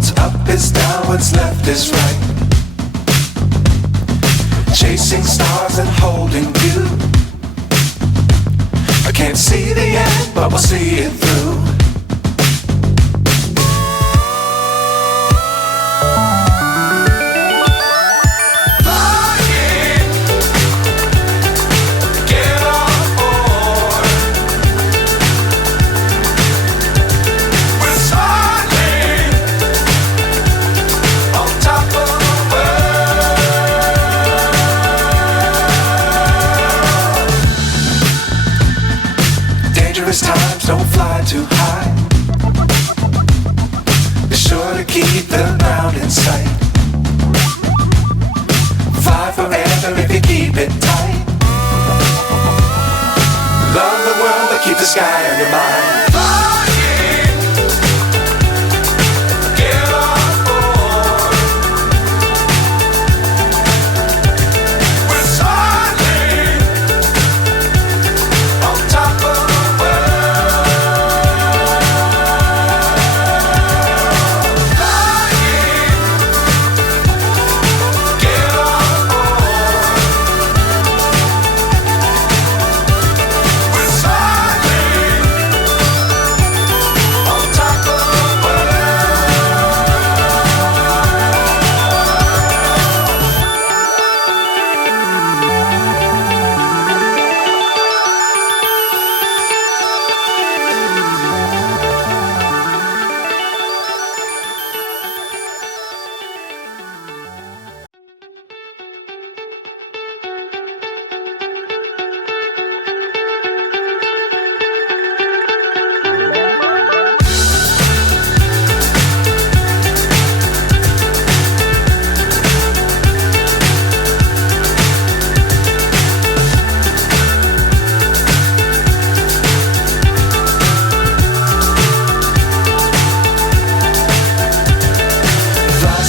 What's up is down, what's left is right. Chasing stars and holding you. I can't see the end, but we'll see it through. Times don't fly too high. Be sure to keep the ground in sight. Fly forever if you keep it tight. Love the world but keep the sky on your mind.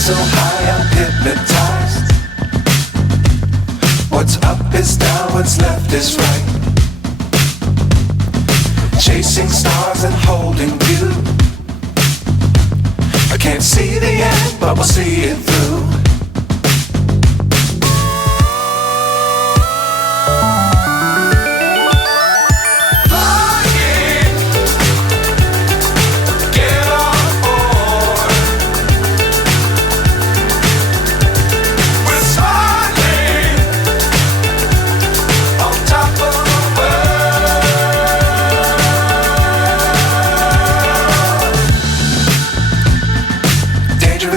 So high I'm hypnotized. What's up is down, what's left is right. Chasing stars and holding you. I can't see the end, but we'll see it through.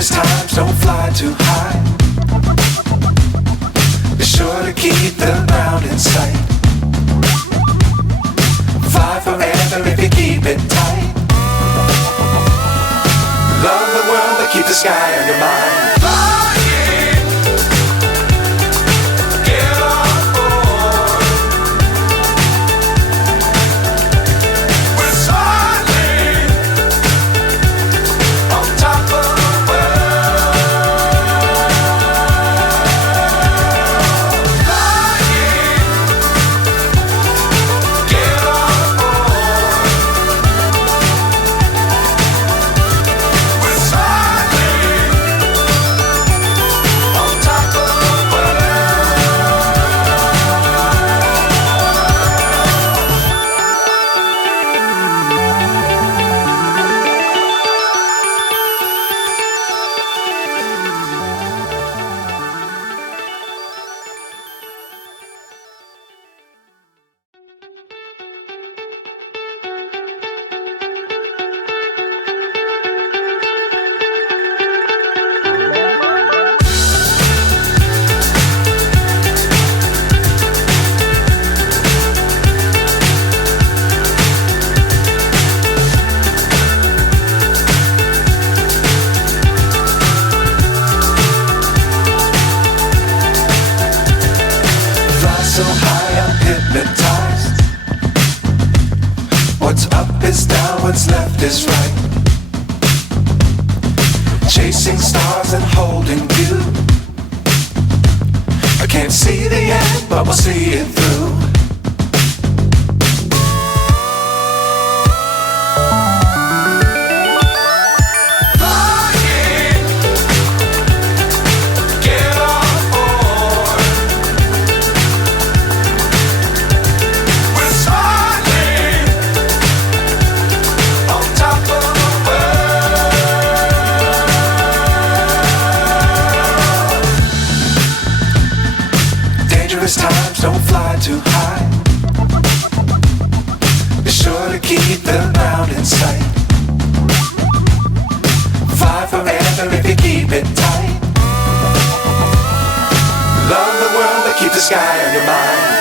Times don't fly too high. Be sure to keep the ground in sight. Fly forever if you keep it tight. Love the world but keep the sky on your mind. So high I'm hypnotized. What's up is down, what's left is right. Chasing stars and holding you. I can't see the end, but we'll see it through. Flying. too high. Be sure to keep the ground in sight. Fly forever if you keep it tight. Love the world but keep the sky on your mind.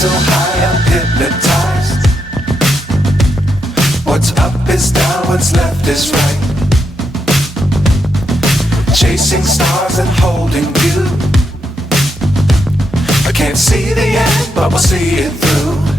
So high I'm hypnotized. What's up is down, what's left is right. Chasing stars and holding you. I can't see the end, but we'll see it through.